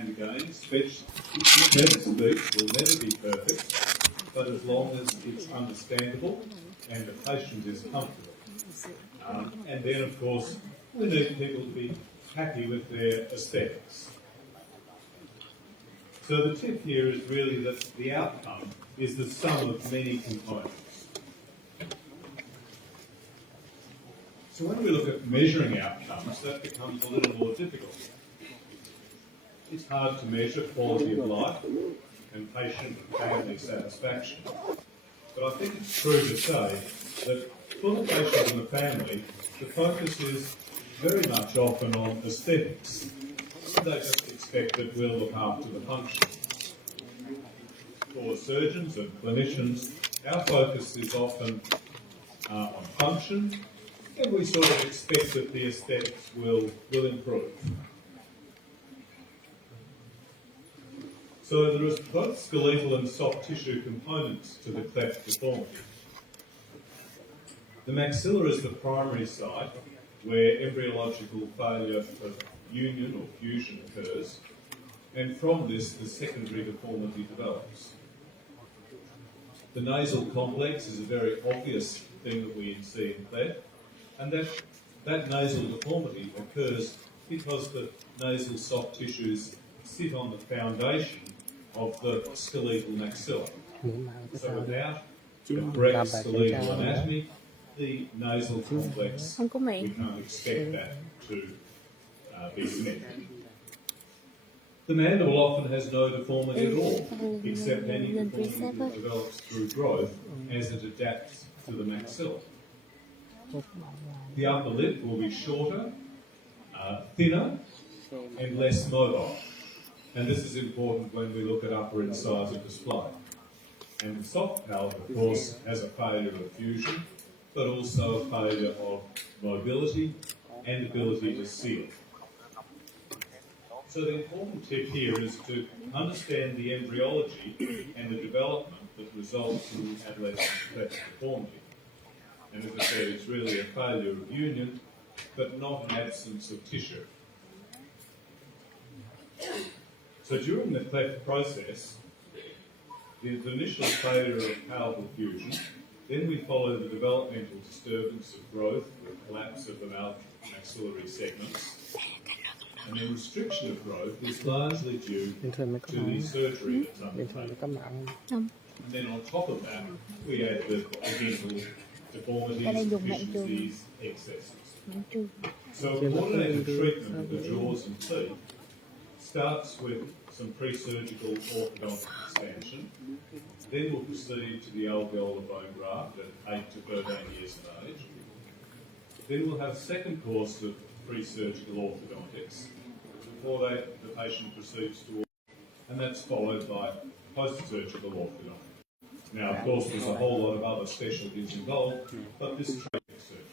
And again, speech will never be perfect, but as long as it's understandable and the patient is comfortable. And then, of course, we need people to be happy with their aesthetics. So the tip here is really that the outcome is the sum of many components. So when we look at measuring outcomes, that becomes a little more difficult. It's hard to measure quality of life and patient and family satisfaction. But I think it's true to say that for the patient and the family, the focus is very much often on aesthetics. They just expect that we'll look after the function. For surgeons and clinicians, our focus is often on function, and we sort of expect that the aesthetics will improve. So there is both skeletal and soft tissue components to the cleft deformity. The maxilla is the primary site where embryological failure of union or fusion occurs, and from this the secondary deformity develops. The nasal complex is a very obvious thing that we see in cleft, and that nasal deformity occurs because the nasal soft tissues sit on the foundation of the skeletal maxilla. So without the correct skeletal anatomy, the nasal complex, we can't expect that to be symmetric. The mandible often has no deformity at all, except any deformity that develops through growth as it adapts to the maxilla. The upper lip will be shorter, thinner, and less mobile. And this is important when we look at upper incisor display. And the soft palate, of course, has a failure of fusion, but also a failure of mobility and ability to seal. So the important tip here is to understand the embryology and the development that results in adolescent cleft deformity. And as I said, it's really a failure of union, but not an absence of tissue. So during the cleft process, there's the initial failure of palatal fusion, then we follow the developmental disturbance of growth, the collapse of the maxillary segments, and then restriction of growth is largely due to the surgery that's undertaken. And then on top of that, we add the dental deformities, deficiencies, excesses. So coordinated treatment of the jaws and teeth starts with some pre-surgical orthodontic expansion, then we'll proceed to the alveolar bone graft at 8 to 13 years of age. Then we'll have a second course of pre-surgical orthodontics before the patient proceeds to and that's followed by post-surgical orthodontics. Now, of course, there's a whole lot of other specialties involved, but this is surgery.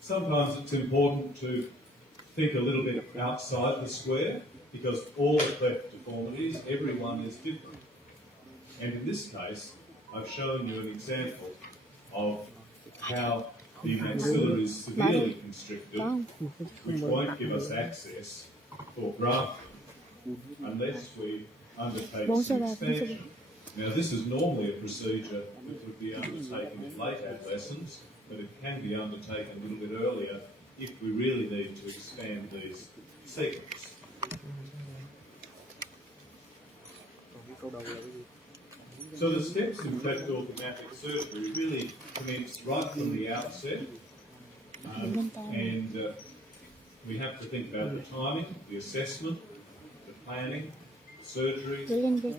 Sometimes it's important to think a little bit outside the square, because all the cleft deformities, everyone is different. And in this case, I've shown you an example of how the maxilla is severely constricted, which won't give us access for grafting unless we undertake some expansion. Now, this is normally a procedure that would be undertaken in late adolescence, but it can be undertaken a little bit earlier if we really need to expand these segments. So the steps in cleft orthodontic surgery really commence right from the outset, and we have to think about the timing, the assessment, the planning, the surgery,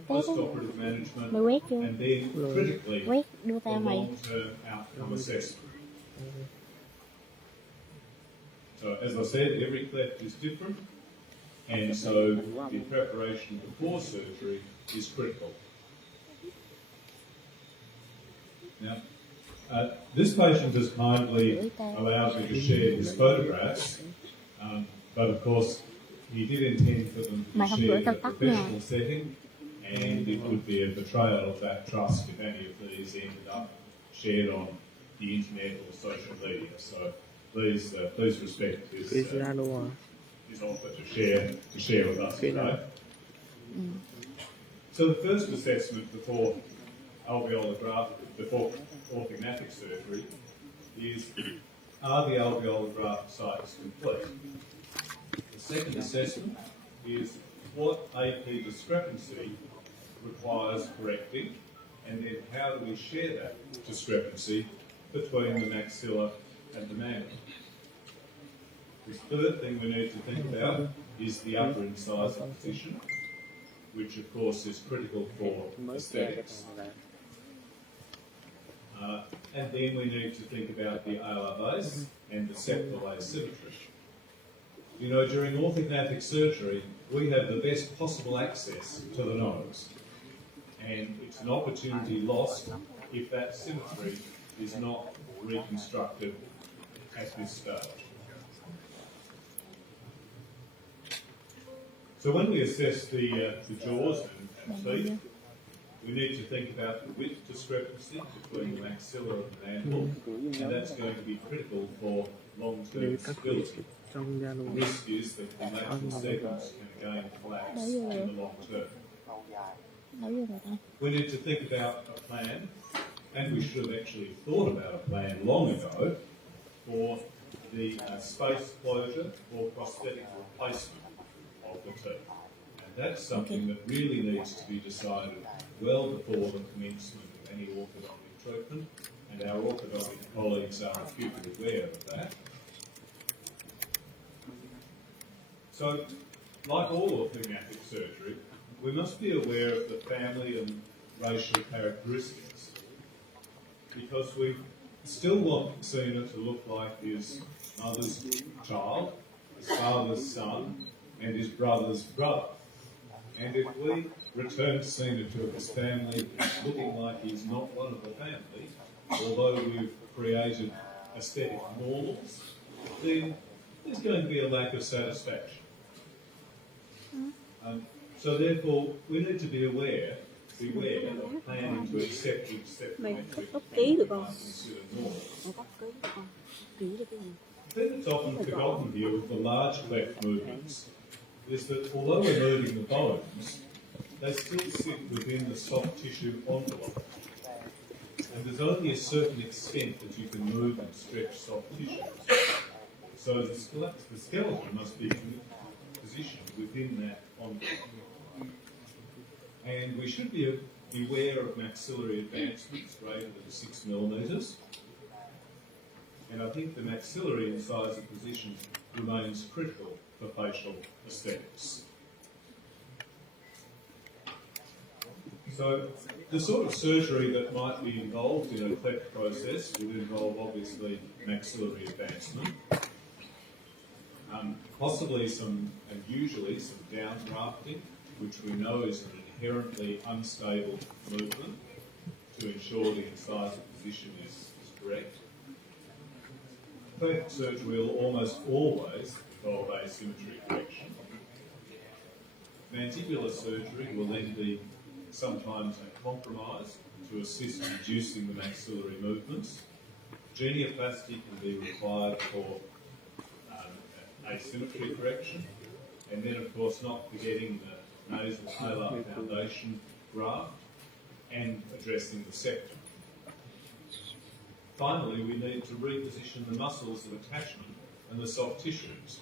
post-operative management, and then critically the long-term outcome assessment. So as I said, every cleft is different, and so the preparation before surgery is critical. Now, this patient has kindly allowed me to share his photographs, but of course he did intend for them to be shared in a professional setting, and it would be a betrayal of that trust if any of these ended up shared on the internet or social media. So please respect his offer to share with us today. So the first assessment before orthognathic surgery is, are the alveolar graft sites complete? The second assessment is what AP discrepancy requires correcting, and then how do we share that discrepancy between the maxilla and the mandible. The third thing we need to think about is the upper incisor position, which of course is critical for aesthetics. And then we need to think about the alar base and the septal asymmetry. You know, during orthognathic surgery, we have the best possible access to the nose, and it's an opportunity lost if that symmetry is not reconstructed at this stage. So when we assess the jaws and teeth, we need to think about the width discrepancy between the maxilla and the mandible, and that's going to be critical for long-term stability. The risk is that the lateral segments can gain collapse in the long term. We need to think about a plan, and we should have actually thought about a plan long ago for the space closure or prosthetic replacement of the teeth. And that's something that really needs to be decided well before the commencement of any orthodontic treatment, and our orthodontic colleagues are acutely aware of that. So, like all orthognathic surgery, we must be aware of the family and racial characteristics, because we still want Xena to look like his mother's child, his father's son, and his brother's brother. And if we return Xena to his family looking like he's not one of the family, although we've created aesthetic normals, then there's going to be a lack of satisfaction. So therefore, we need to beware of planning to accept septometric considered normal. The thing that's often forgotten here with the large cleft movements is that although we're moving the bones, they still sit within the soft tissue envelope. And there's only a certain extent that you can move and stretch soft tissues. So the skeleton must be positioned within that envelope. And we should be aware of maxillary advancements greater than 6 millimetres. And I think the maxillary incisor position remains critical for facial aesthetics. So the sort of surgery that might be involved in a cleft process would involve obviously maxillary advancement, possibly and usually some down grafting, which we know is an inherently unstable movement to ensure the incisor position is correct. Cleft surgery will almost always involve asymmetry correction. Mandibular surgery will then be sometimes a compromise to assist in reducing the maxillary movements. Genioplasty can be required for asymmetry correction, and then of course not forgetting the nasal alar foundation graft and addressing the septum. Finally, we need to reposition the muscles of attachment and the soft tissues.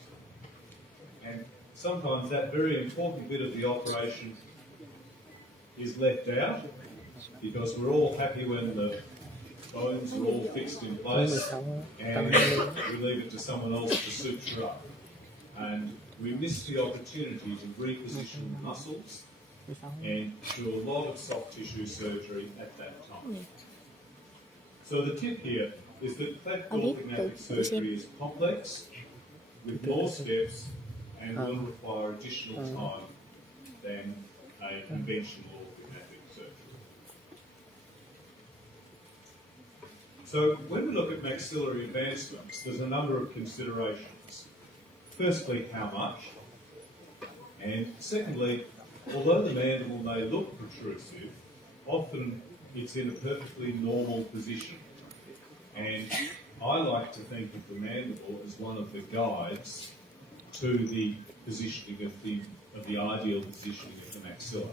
And sometimes that very important bit of the operation is left out, because we're all happy when the bones are all fixed in place and we leave it to someone else to suture up. And we miss the opportunity to reposition the muscles and do a lot of soft tissue surgery at that time. So the tip here is that cleft orthognathic surgery is complex, with more steps, and will require additional time than a conventional orthognathic surgery. So when we look at maxillary advancements, there's a number of considerations. Firstly, how much? And secondly, although the mandible may look protrusive, often it's in a perfectly normal position. And I like to think of the mandible as one of the guides to the positioning of the ideal positioning of the maxilla.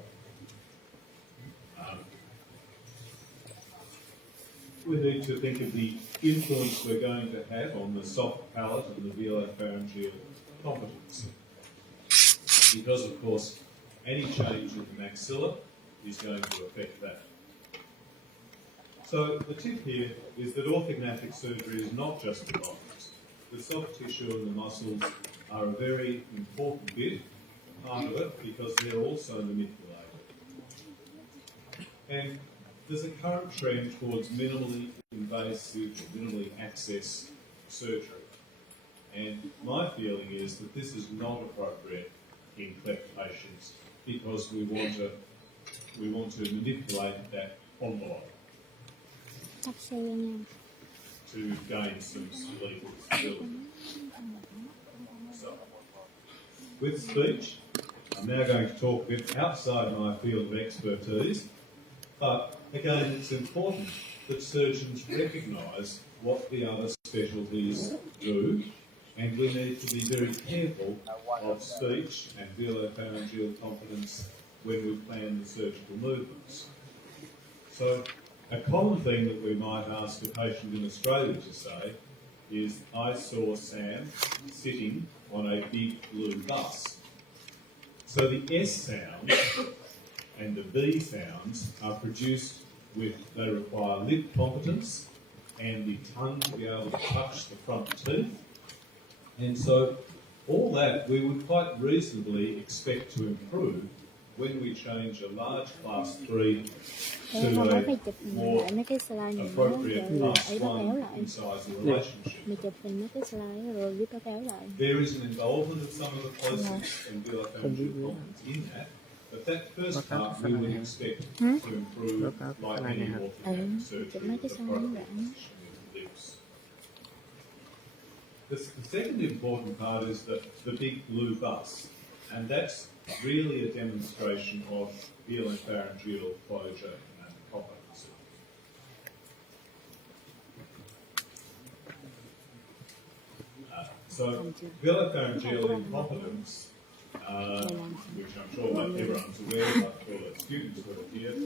We need to think of the influence we're going to have on the soft palate and the velopharyngeal competence. Because, of course, any change in the maxilla is going to affect that. So the tip here is that orthognathic surgery is not just the bones. The soft tissue and the muscles are a very important part of it because they're also manipulated. And there's a current trend towards minimally invasive or minimally access surgery. And my feeling is that this is not appropriate in cleft patients because we want to manipulate that envelope to gain some legal stability. So, with speech, I'm now going to talk a bit outside my field of expertise, but again, it's important that surgeons recognise what the other specialties do, and we need to be very careful of speech and velopharyngeal competence when we plan the surgical movements. So, a common thing that we might ask a patient in Australia to say is, I saw Sam sitting on a big blue bus. So the S sounds and the B sounds are produced they require lip competence and the tongue to be able to touch the front teeth. And so all that we would quite reasonably expect to improve when we change a large class 3 to a more appropriate class 1 in size of relationship. There is an involvement of some of the plosives and velopharyngeal competence in that, but that first part we would expect to improve like any orthognathic surgery with appropriate positioning of the lips. The second important part is the big blue bus, and that's really a demonstration of velopharyngeal closure and competence. So velopharyngeal incompetence, which I'm sure everyone's aware of, all the students who are here,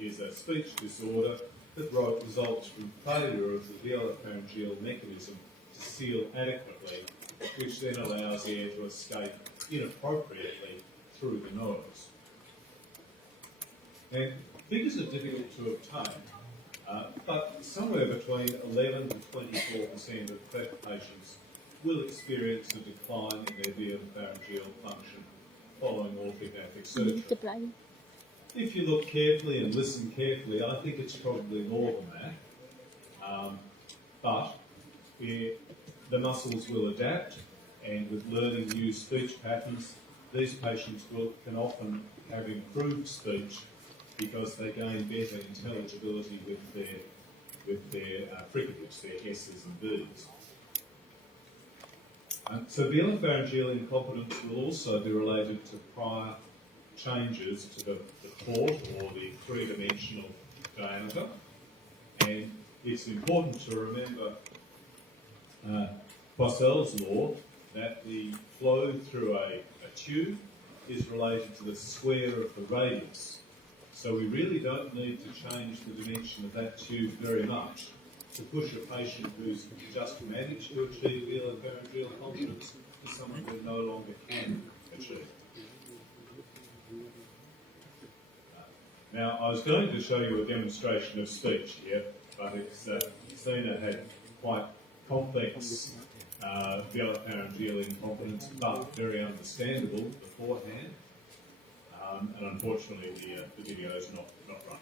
is a speech disorder that results from failure of the velopharyngeal mechanism to seal adequately, which then allows air to escape inappropriately through the nose. And figures are difficult to obtain, but somewhere between 11 to 24% of cleft patients will experience a decline in their velopharyngeal function following orthognathic surgery. If you look carefully and listen carefully, I think it's probably more than that. But the muscles will adapt, and with learning new speech patterns, these patients can often have improved speech because they gain better intelligibility with their fricatives, their S's and B's. So velopharyngeal incompetence will also be related to prior changes to the port or the three-dimensional diameter, and it's important to remember Poiseuille's law that the flow through a tube is related to the square of the radius. So we really don't need to change the dimension of that tube very much to push a patient who's just managed to achieve velopharyngeal competence to someone who no longer can achieve. Now, I was going to show you a demonstration of speech here, but Sina had quite complex velopharyngeal incompetence, but very understandable beforehand, and unfortunately the video is not running.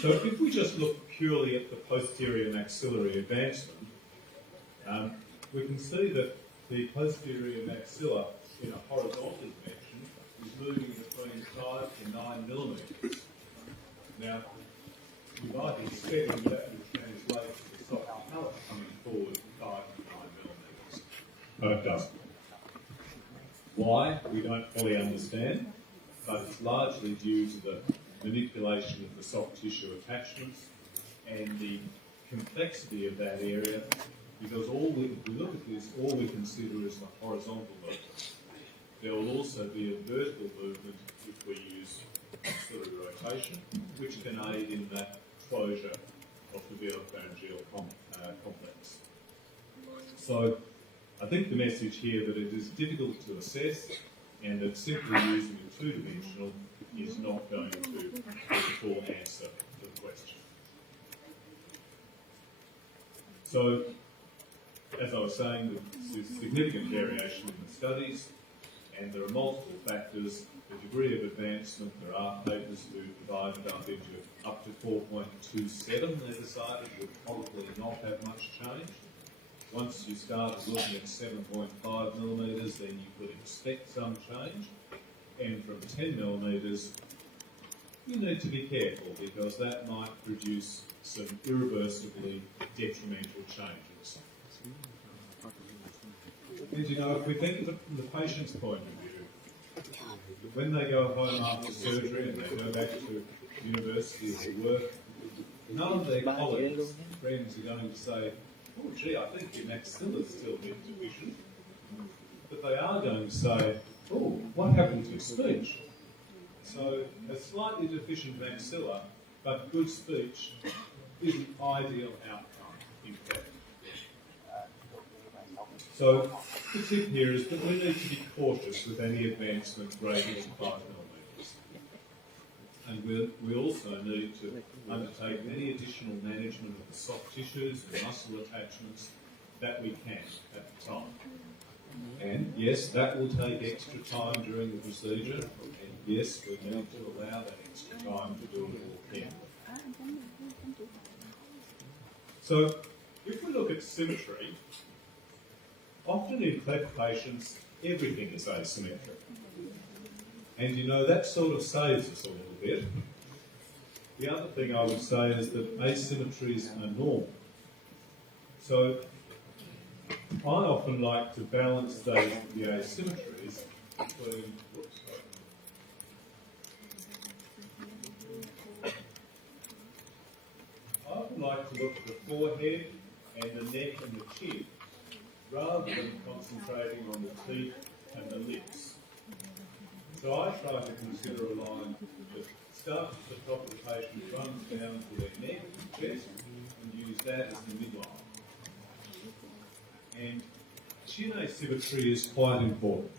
So if we just look purely at the posterior maxillary advancement, we can see that the posterior maxilla in a horizontal dimension is moving between 5 to 9 millimetres. Now, you might be expecting that would translate to the soft palate coming forward 5 to 9 millimetres, but it doesn't. Why? We don't fully understand, but it's largely due to the manipulation of the soft tissue attachments and the complexity of that area, because if we look at this, all we consider is the horizontal movement. There will also be a vertical movement if we use maxillary rotation, which can aid in that closure of the velopharyngeal complex. So I think the message here that it is difficult to assess and that simply using a two-dimensional is not going to be the full answer to the question. So, as I was saying, there's significant variation in the studies, and there are multiple factors. The degree of advancement, there are papers who divided up into up to 4.27, they decided would probably not have much change. Once you start looking at 7.5 millimetres, then you could expect some change. And from 10 millimetres, you need to be careful because that might produce some irreversibly detrimental changes. And you know, if we think of it from the patient's point of view, when they go home after surgery and they go back to university or work, none of their colleagues, friends are going to say, oh gee, I think your maxilla is still a bit deficient. But they are going to say, oh, what happened to your speech? So a slightly deficient maxilla, but good speech, is an ideal outcome, in fact. So the tip here is that we need to be cautious with any advancement greater than 5 millimetres. And we also need to undertake any additional management of the soft tissues and muscle attachments that we can at the time. And yes, that will take extra time during the procedure, and yes, we need to allow that extra time to do it all carefully. So, if we look at symmetry, often in cleft patients, everything is asymmetric. And you know, that sort of saves us a little bit. The other thing I would say is that asymmetries are normal. So, I often like to balance the asymmetries between, I often like to look at the forehead and the neck and the chin, rather than concentrating on the teeth and the lips. So I try to consider a line that starts at the top of the patient, runs down to their neck and chest, and use that as the midline. And chin asymmetry is quite important.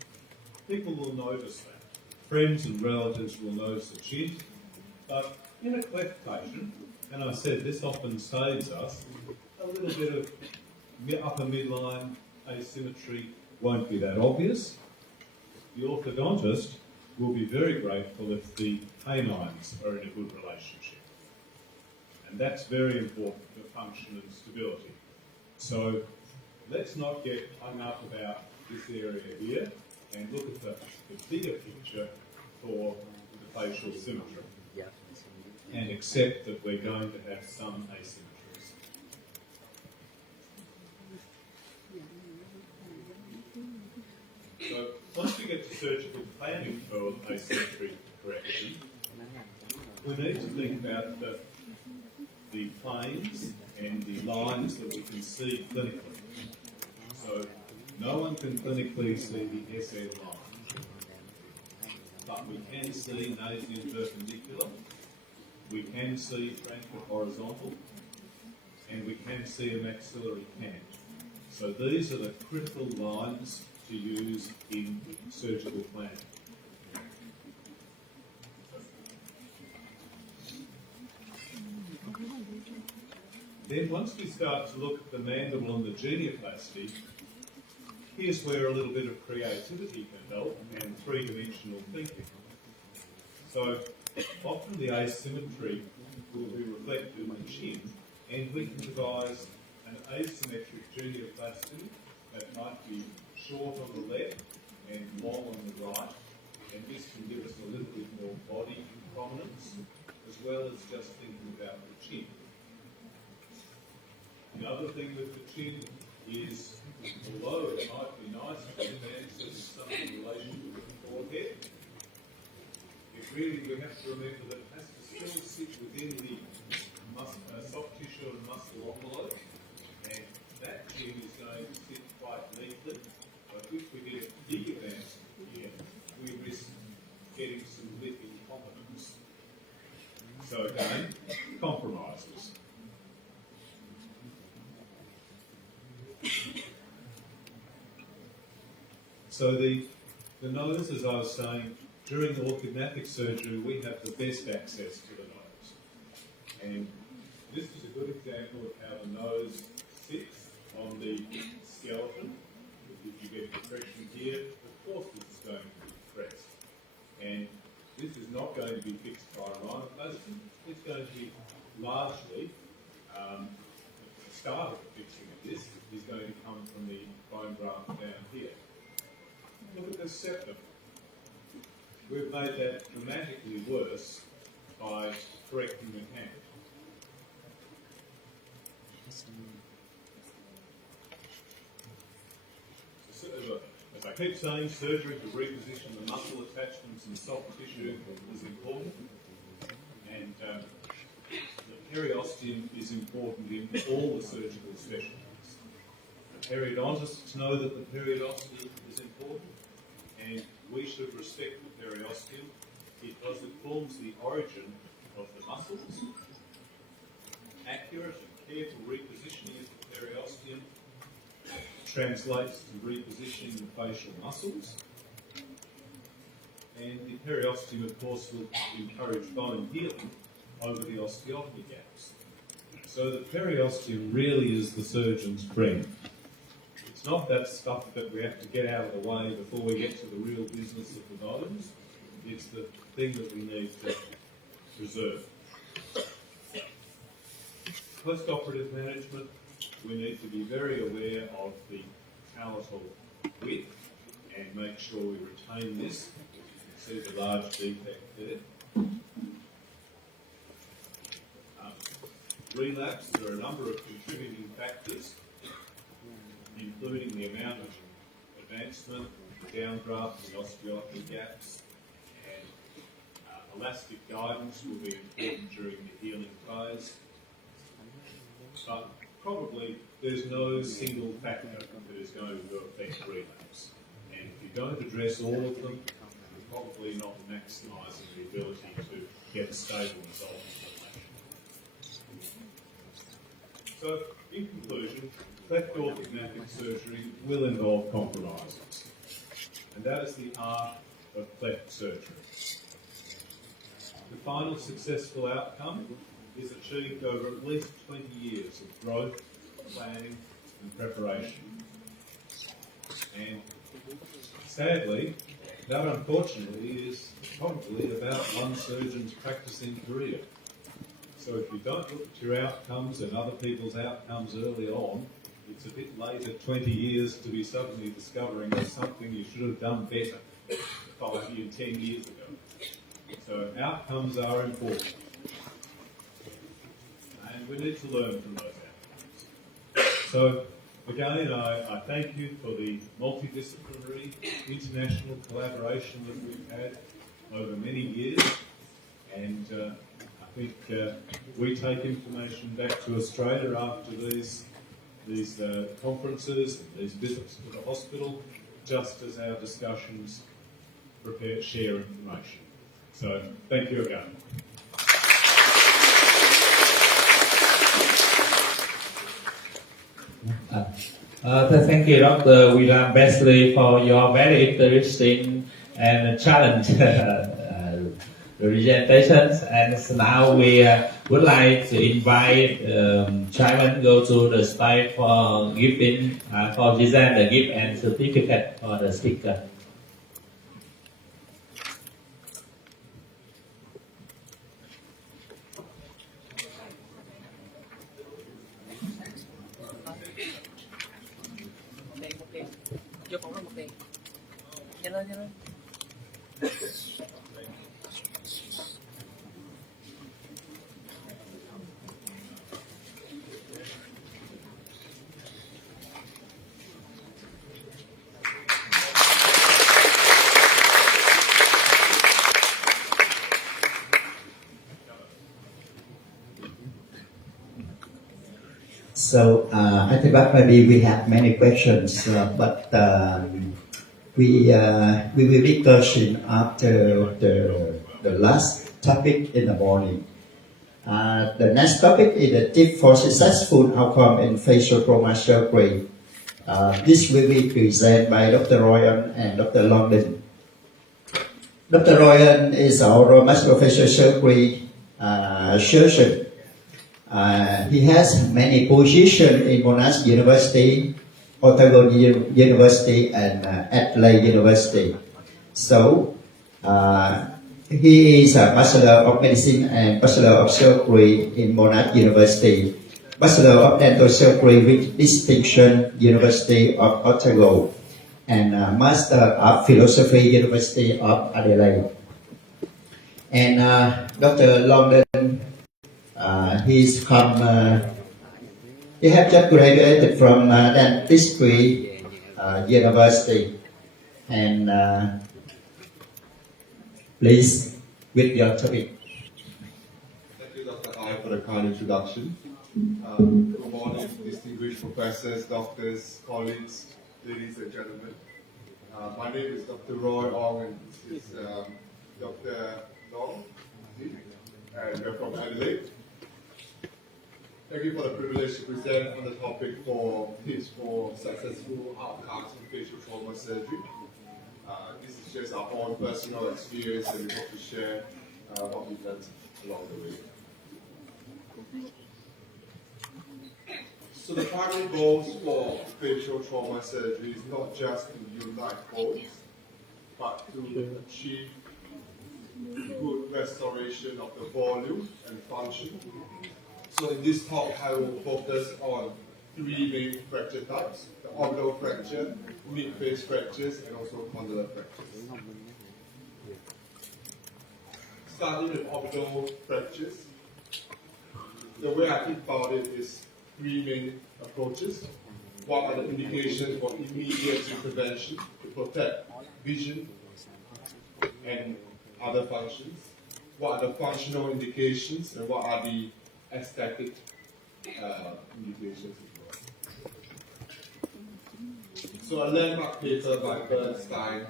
People will notice that. Friends and relatives will notice the chin, but in a cleft patient, and I said this often saves us, a little bit of upper midline asymmetry won't be that obvious. The orthodontist will be very grateful if the canines are in a good relationship. And that's very important for function and stability. So let's not get hung up about this area here and look at the bigger picture for the facial symmetry and accept that we're going to have some asymmetries. So once we get to surgical planning for asymmetry correction, we need to think about the planes and the lines that we can see clinically. So no one can clinically see the SN line, but we can see nasal perpendicular, we can see transfer horizontal, and we can see a maxillary cant. So these are the critical lines to use in surgical planning. Then once we start to look at the mandible and the genioplasty, here's where a little bit of creativity can help and three-dimensional thinking. So often the asymmetry will be reflected in the chin, and we can devise an asymmetric genioplasty that might be short on the left and long on the right, and this can give us a little bit more body prominence, as well as just thinking about the chin. The other thing with the chin is, although it might be nice to advance it in some relation to the forehead, we have to remember that it has to still sit within the soft tissue and muscle envelope, and that gene is going to sit quite neatly. But if we get a big advancement here, we risk getting some lip incompetence. So again, compromises. So the nose, as I was saying, during orthognathic surgery, we have the best access to the nose. And this is a good example of how the nose sits on the skeleton. If you get depression here, of course this is going to be depressed. And this is not going to be fixed by a rhinoplasty. It's going to be largely, the start of the fixing of this is going to come from the bone graft down here. Look at this septum. We've made that dramatically worse by correcting the hand. So, as I keep saying, surgery to reposition the muscle attachments and soft tissue is important. And the periosteum is important in all the surgical specialties. The periodontists know that the periosteum is important, and we should respect the periosteum because it forms the origin of the muscles. Accurate and careful repositioning of the periosteum translates to repositioning the facial muscles. And the periosteum, of course, will encourage bone healing over the osteotomy gaps. So the periosteum really is the surgeon's friend. It's not that stuff that we have to get out of the way before we get to the real business of the bones. It's the thing that we need to preserve. Post-operative management, we need to be very aware of the palatal width and make sure we retain this. You can see the large defect there. Relapse, there are a number of contributing factors, including the amount of advancement, downdraft, the osteotomy gaps, and elastic guidance will be important during the healing phase. But probably there's no single factor that is going to affect relapse. And if you don't address all of them, you're probably not maximising the ability to get a stable result. So, in conclusion, cleft orthognathic surgery will involve compromises. And that is the art of cleft surgery. The final successful outcome is achieved over at least 20 years of growth, planning and preparation. And sadly, that unfortunately is probably about one surgeon's practicing career. So if you don't look at your outcomes and other people's outcomes early on, it's a bit late at 20 years to be suddenly discovering there's something you should have done better 5 years, 10 years ago. So outcomes are important. And we need to learn from those outcomes. So again, I thank you for the multidisciplinary international collaboration that we've had over many years. And I think we take information back to Australia after these conferences and these visits to the hospital, just as our discussions share information. So thank you again. Thank you, Dr. William Besley, for your very interesting and challenging presentations. And so now we would like to invite Chairman go to the stage for giving, for present the gift and certificate for the speaker. So I think that maybe we have many questions, but we will discussion after the last topic in the morning. The next topic is the tip for successful outcome in facial trauma surgery. This will be presented by Dr. Royan and Dr. London. Dr. Royan is our maxillofacial surgery surgeon. He has many positions in Monash University, Otago University, and Adelaide University. So he is a Bachelor of Medicine and Bachelor of Surgery in Monash University, Bachelor of Dental Surgery with Distinction, University of Otago, and Master of Philosophy, University of Adelaide. And Dr. London, he have just graduated from Dentistry University. And please, with your topic. Thank you, Dr. I, for the kind introduction. Good morning, distinguished professors, doctors, colleagues, ladies and gentlemen. My name is Dr. Roy Ong, and this is Dr. Long, and we're from Adelaide. Thank you for the privilege to present on the topic for tips for successful outcomes in facial trauma surgery. This is just our own personal experience, and we hope to share what we've learned along the way. So the primary goals for facial trauma surgery is not just to unite bones, but to achieve good restoration of the volume and function. So in this talk, I will focus on three main fracture types: the orbital fracture, mid-face fractures, and also condylar fractures. Starting with orbital fractures, the way I think about it is three main approaches. What are the indications for immediate intervention to protect vision and other functions? What are the functional indications, and what are the aesthetic indications as well? So a landmark paper by Bernstein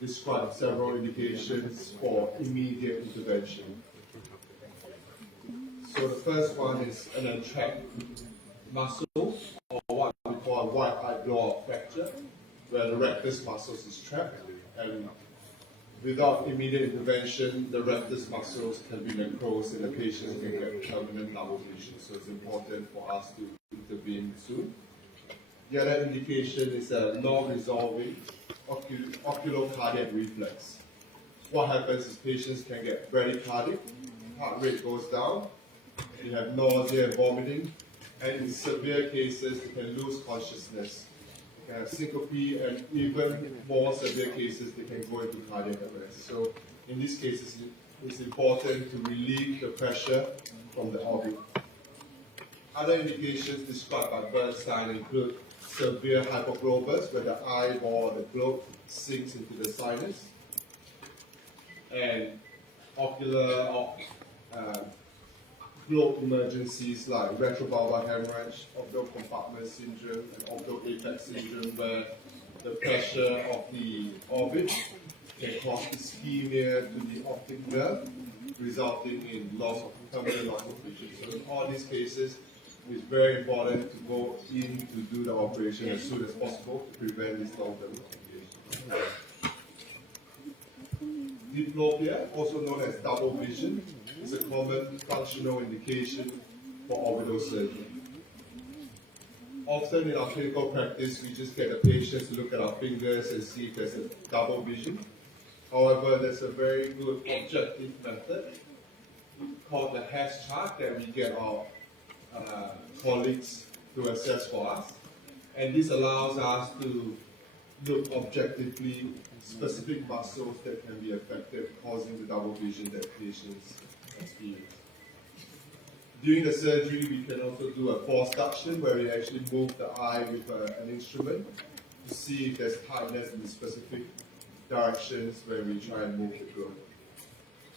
describes several indications for immediate intervention. So the first one is an entrapped muscle, or what we call a white-eye blow-up fracture, where the rectus muscles is trapped, and without immediate intervention, the rectus muscles can be necrosed and the patient can get permanent double vision. So it's important for us to intervene soon. The other indication is a non-resolving oculocardiac reflex. What happens is patients can get bradycardic, heart rate goes down, you have nausea and vomiting, and in severe cases, you can lose consciousness. You can have syncope, and even more severe cases, they can go into cardiac arrest. So in these cases, it's important to relieve the pressure from the orbit. Other indications described by Bernstein include severe hypoglobus, where the eyeball or the globe sinks into the sinus, and ocular globe emergencies like retrobulbar hemorrhage, orbital compartment syndrome, and orbital apex syndrome, where the pressure of the orbit can cause ischemia to the optic nerve, resulting in permanent loss of vision. So in all these cases, it's very important to go in to do the operation as soon as possible to prevent this long-term complications. Diplopia, also known as double vision, is a common functional indication for orbital surgery. Often in our clinical practice, we just get the patients to look at our fingers and see if there's a double vision. However, there's a very good objective method called the hash chart that we get our colleagues to assess for us. And this allows us to look objectively specific muscles that can be affected, causing the double vision that patients experience. During the surgery, we can also do a forceduction, where we actually move the eye with an instrument to see if there's tightness in the specific directions where we try and move the globe.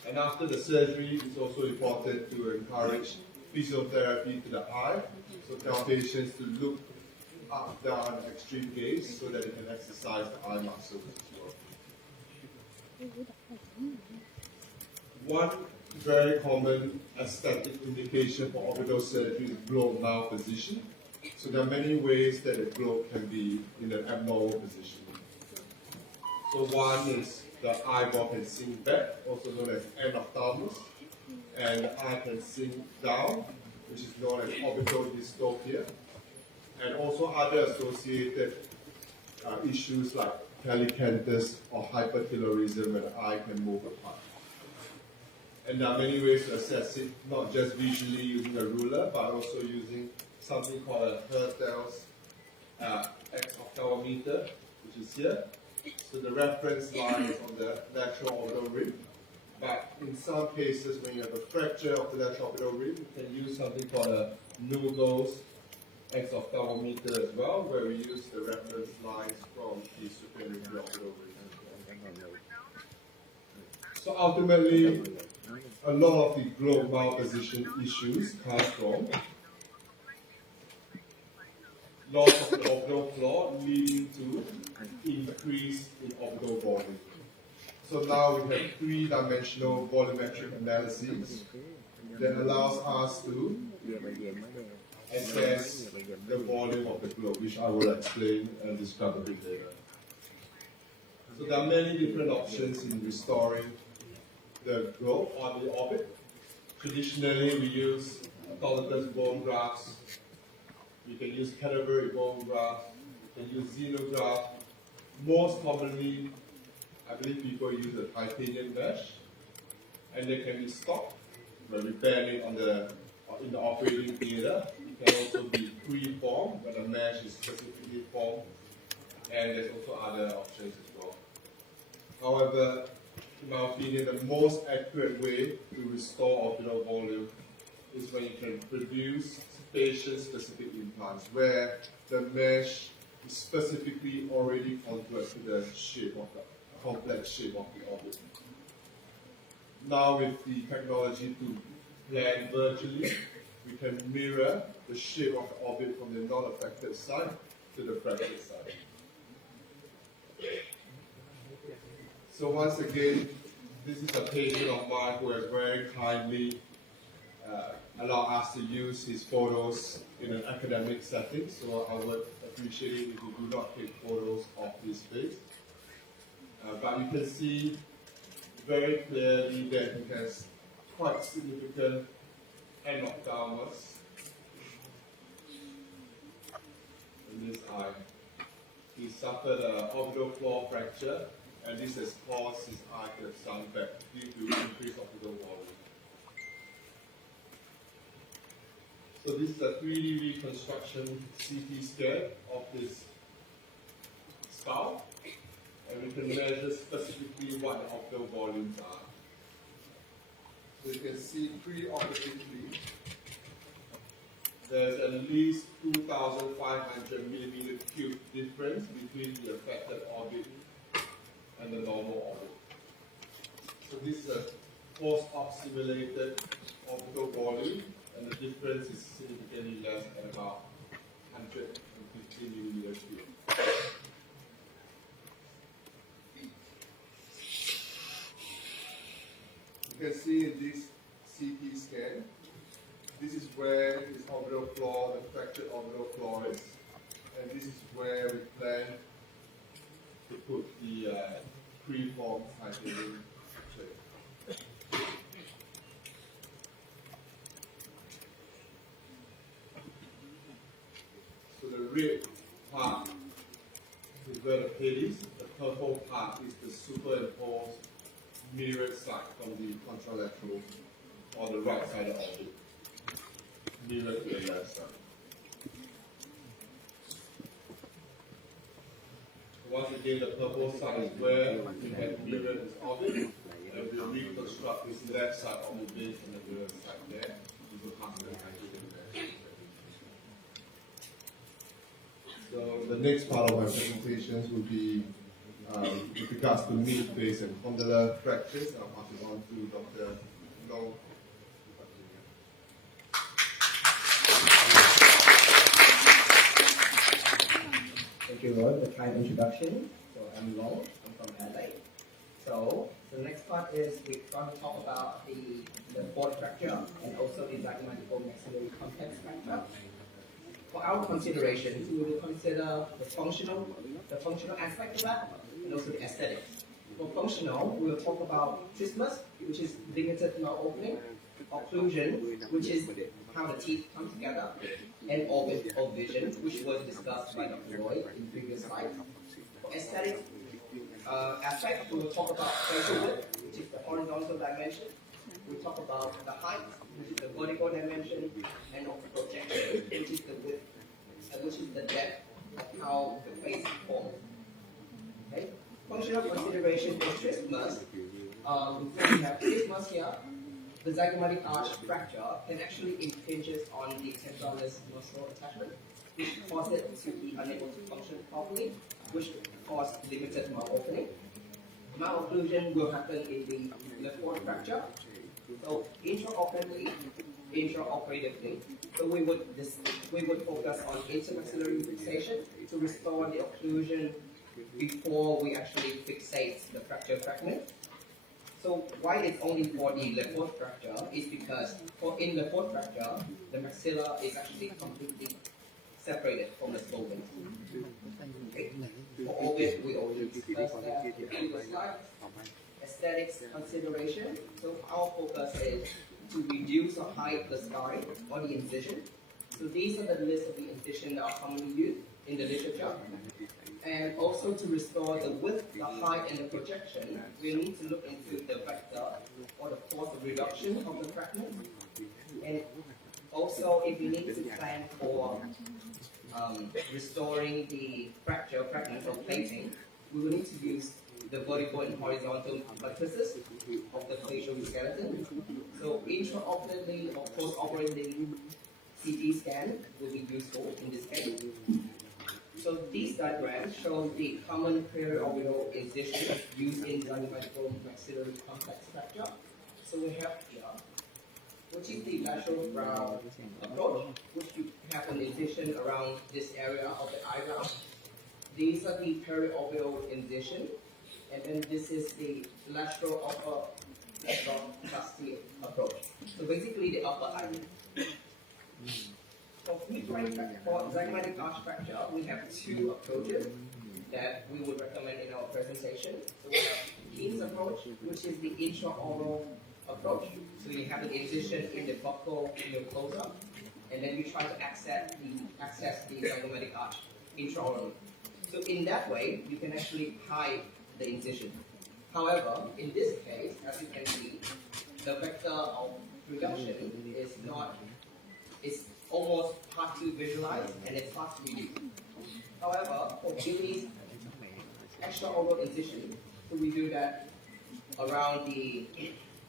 And after the surgery, it's also important to encourage physiotherapy to the eye So tell patients to look up, down, extreme gaze so that they can exercise the eye muscles as well. One very common aesthetic indication for orbital surgery is globe mouth position. So there are many ways that a globe can be in an abnormal position. So one is the eyeball can sink back, also known as endophthalmos, and the eye can sink down, which is known as orbital dystopia, and also other associated issues like telecanthus or hypertelorism, where the eye can move apart. And there are many ways to assess it, not just visually using a ruler, but also using something called a Hertel's x-ophthalmometer, which is here. So the reference line is on the lateral orbital rim. But in some cases, when you have a fracture of the lateral orbital rim, you can use something called a Nugel's x-ophthalmometer as well, where we use the reference lines from the superior orbital rim. So ultimately, a lot of the globe malposition issues come from loss of the orbital floor leading to increase in orbital volume. So now we have three-dimensional volumetric analysis that allows us to assess the volume of the globe, which I will explain and describe a bit later. So there are many different options in restoring the globe on the orbit. Traditionally, we use autologous bone grafts. You can use cadaveric bone graft. You can use xenograft. Most commonly, I believe people use a titanium mesh, and they can be stocked where we bend it in the operating theater. It can also be pre-formed, where the mesh is specifically formed, and there's also other options as well. However, in my opinion, the most accurate way to restore orbital volume is when you can produce patient-specific implants, where the mesh is specifically already contoured to the shape of the complex shape of the orbit. Now, with the technology to plan virtually, we can mirror the shape of the orbit from the non-affected side to the affected side. So once again, this is a patient of mine who has very kindly allowed us to use his photos in an academic setting. So I would appreciate it if you do not take photos of his face. But you can see very clearly that he has quite significant endophthalmos in this eye. He suffered an orbital floor fracture, and this has caused his eye to have sunk back due to increased orbital volume. So this is a 3D reconstruction CT scan of his skull, and we can measure specifically what the orbital volumes are. So you can see pre-operatively, there's at least 2,500 millimeter cube difference between the affected orbit and the normal orbit. So this is a post-op simulated orbital volume, and the difference is significantly less at about 150 millimeter cube. You can see in this CT scan, this is where his orbital floor, the fractured orbital floor is, and this is where we plan to put the pre-formed titanium plate. So the red part is where the head is, the purple part is the superimposed mirrored side from the contralateral or the right side of the orbit, mirrored to the left side. Once again, the purple side is where we have mirrored his orbit, and we'll reconstruct his left side of the base and the mirrored side there. So the next part of my presentations will be with regards to mid face and condylar fractures. I'll pass it on to Dr. Long. Thank you, Rod, for the kind introduction. So I'm Long, I'm from LA. So the next part is we're going to talk about the board fracture and also the diagonal maxillary complex fracture. For our consideration, we will consider the functional aspect of that and also the aesthetics. For functional, we will talk about trismus, which is limited mouth opening, occlusion, which is how the teeth come together, and orbit of vision, which was discussed by Dr. Roy in previous slides. For aesthetic aspect, we will talk about facial width, which is the horizontal dimension. We talk about the height, which is the vertical dimension, and also projection, which is the width, which is the depth of how the face forms. Okay? Functional consideration for trismus. We have trismus here. The zygomatic arch fracture can actually impinges on the temporalis nostril attachment, which causes it to be unable to function properly, which causes limited mouth opening. Malocclusion will happen in the left forearm fracture. So intraoperatively, so we would focus on intermaxillary fixation to restore the occlusion before we actually fixate the fracture fragment. So why it's only for the left forearm fracture is because in the fourth fracture, the maxilla is actually completely separated from the skull base. Okay. For orbit, we already discussed that in the previous slide. Aesthetics consideration. So our focus is to reduce or hide the scar or the incision. So these are the list of the incisions that are commonly used in the literature. And also to restore the width, the height, and the projection, we need to look into the vector or the force of reduction of the fragment. And also, if we need to plan for restoring the fracture fragment or plating, we will need to use the vertical and horizontal matrices of the facial skeleton. So intraoperatively or post-operatively CT scan will be useful in this case. So these diagrams show the common periorbital incision used in zygomatic maxillary complex fracture. So we have here, which is the lateral brow approach, which you have an incision around this area of the eyebrow. These are the periorbital incision, and then this is the lateral upper custy approach. So basically the upper eyelid. For zygomatic arch fracture, we have two approaches that we would recommend in our presentation. So we have Keen's approach, which is the intraoral approach. So you have an incision in the buccal mucosa, and then you try to access the zygomatic arch intraorally. So in that way, you can actually hide the incision. However, in this case, as you can see, the vector of reduction is almost hard to visualize and it's hard to read. However, for Gillies extraoral incision, so we do that around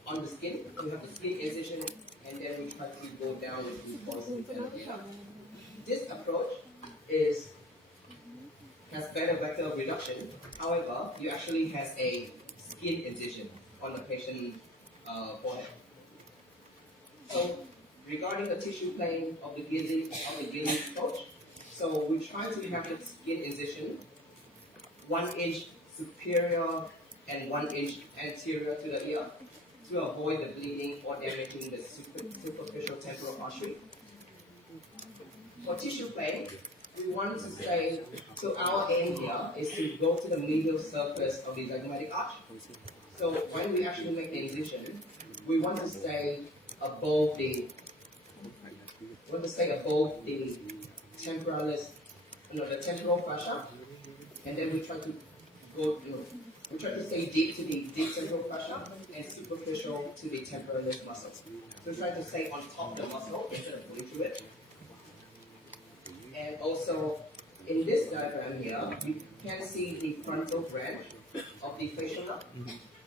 on the skin. We have the skin incision, and then we try to go down with the pulse. This approach has better vector of reduction. However, you actually has a skin incision on the patient forehead. So regarding the tissue plane of the Gillies approach, so we try to have the skin incision 1 inch superior and 1 inch anterior to the ear to avoid the bleeding or damaging the superficial temporal artery. For tissue plane, we want to say, so our aim here is to go to the medial surface of the zygomatic arch. So when we actually make the incision, we want to stay above the temporalis, the temporal fascia, and then we try to go, we try to stay deep to the deep temporal fascia and superficial to the temporalis muscle. So we try to stay on top of the muscle instead of going through it. And also, in this diagram here, you can see the frontal branch of the facial nerve.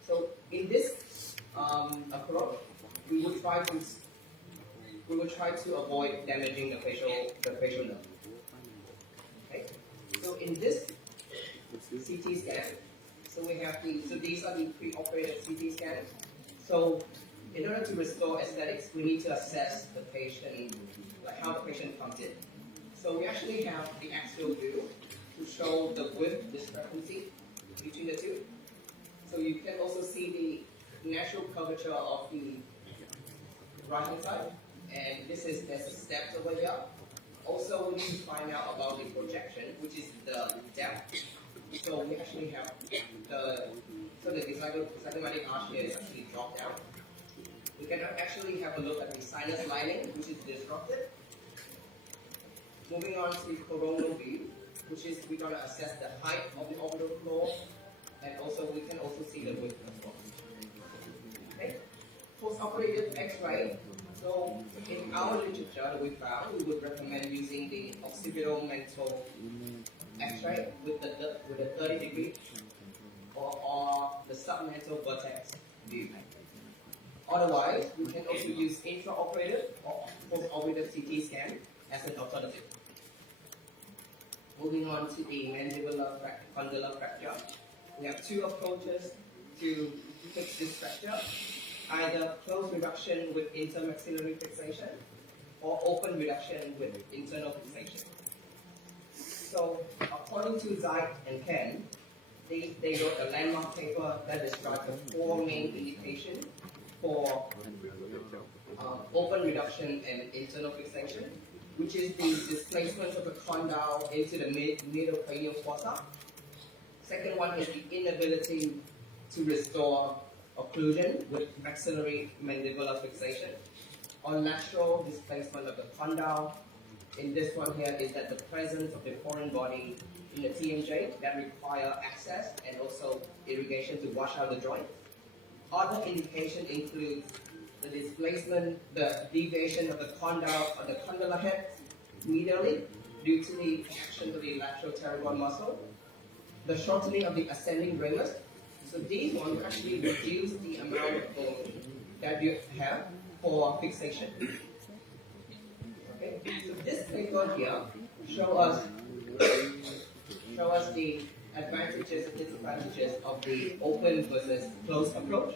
So in this approach, we will try to avoid damaging the facial nerve. Okay. So in this CT scan, so we have so these are the pre-operative CT scans. So in order to restore aesthetics, we need to assess the patient, like how the patient comes in. So we actually have the axial view to show the width discrepancy between the two. So you can also see the natural curvature of the right hand side, and there's a steps over here. Also, we need to find out about the projection, which is the depth. So we actually have the zygomatic arch here is actually dropped down. We can actually have a look at the sinus lining, which is disrupted. Moving on to coronal view, which is we're going to assess the height of the orbital floor, and also we can also see the width as well. Okay. Post-operative X-ray. So in our literature that we found, we would recommend using the occipital mental X-ray with the 30-degree or the submental vertex view. Otherwise, we can also use intraoperative or post-operative CT scan as an alternative. Moving on to the mandibular condylar fracture, we have two approaches to fix this fracture: either closed reduction with intermaxillary fixation or open reduction with internal fixation. So, according to Zeit and Ken, they wrote a landmark paper that describes the four main indications for open reduction and internal fixation, which is the displacement of the condyle into the middle cranial fossa. Second one is the inability to restore occlusion with maxillary mandibular fixation, or lateral displacement of the condyle. In this one here is that the presence of the foreign body in the TMJ that require access and also irrigation to wash out the joint. Other indications include the displacement, the deviation of the condyle or the condylar head medially due to the action of the lateral pterygoid muscle, the shortening of the ascending ramus. So these ones actually reduce the amount of bone that you have for fixation. Okay, so this paper here show us the advantages and disadvantages of the open versus closed approach.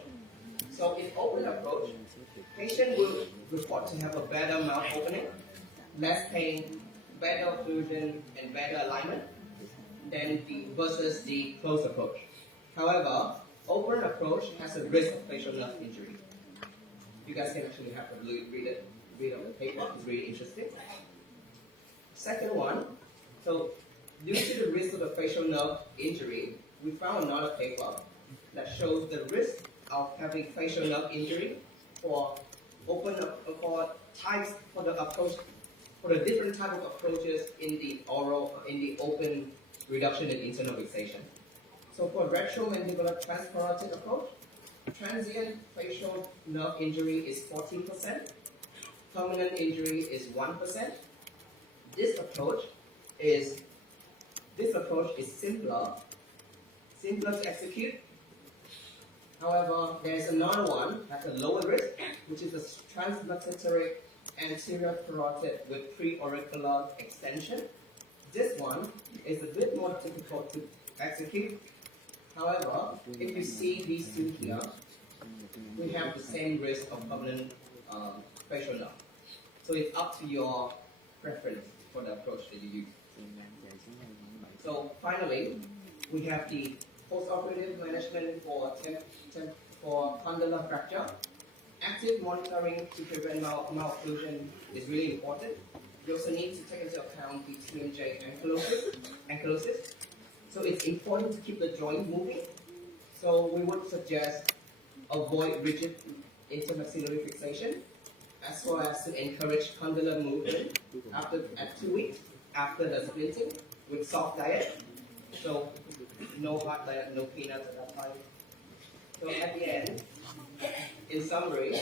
So in open approach, patient will report to have a better mouth opening, less pain, better occlusion, and better alignment than versus the closed approach. However, open approach has a risk of facial nerve injury. You guys can actually have to read on the paper. It's really interesting. Second one, so due to the risk of the facial nerve injury, we found another paper that shows the risk of having facial nerve injury for the different type of approaches in the open reduction and internal fixation. So for retromandibular transparotid approach, transient facial nerve injury is 14%, permanent injury is 1%. This approach is simpler to execute. However, there is another one at a lower risk, which is a transmetatoric anterior carotid with preauricular extension. This one is a bit more difficult to execute. However, if you see these two here, we have the same risk of permanent facial nerve. So it's up to your preference for the approach that you use. So finally, we have the post-operative management for condylar fracture. Active monitoring to prevent malocclusion is really important. You also need to take into account the TMJ ankylosis. So it's important to keep the joint moving. So we would suggest avoid rigid intermaxillary fixation, as well as to encourage condylar movement at 2 weeks after the splinting with soft diet. So no hard diet, no peanuts at that time. So at the end, in summary,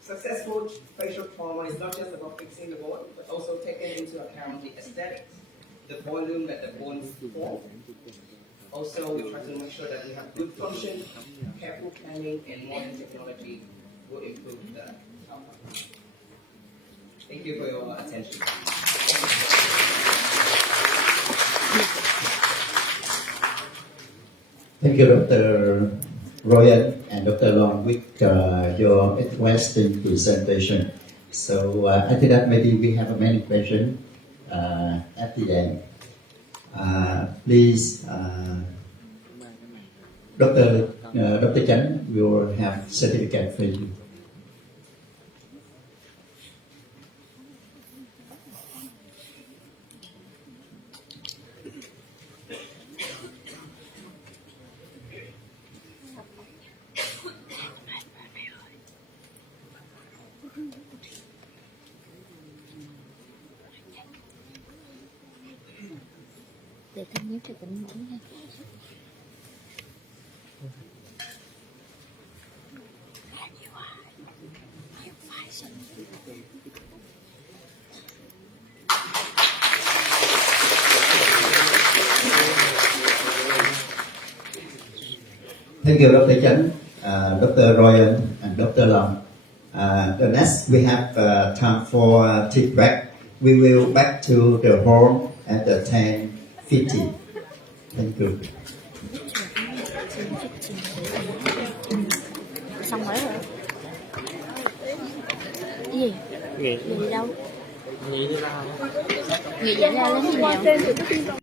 successful facial trauma is not just about fixing the bone, but also taking into account the aesthetics, the volume that the bones form. Also, we try to make sure that we have good function, careful planning, and modern technology will improve the outcome. Thank you for your attention. Thank you, Dr. Royan and Dr. Long, with your interesting presentation. So I think that maybe we have many questions at the end. please, Dr. Chấn will have certificate for you. Để tôi nhớ cho bệnh mũi nha. Thank you, Dr. Chấn, Dr. Royan, and Dr. Lam. The next, we have time for tea break. We will back to the hall at the 10:50. Thank you. Xong rồi. Cái gì? Nghỉ đi đâu? Nghỉ đi ra. Nghỉ ra đến khi nào?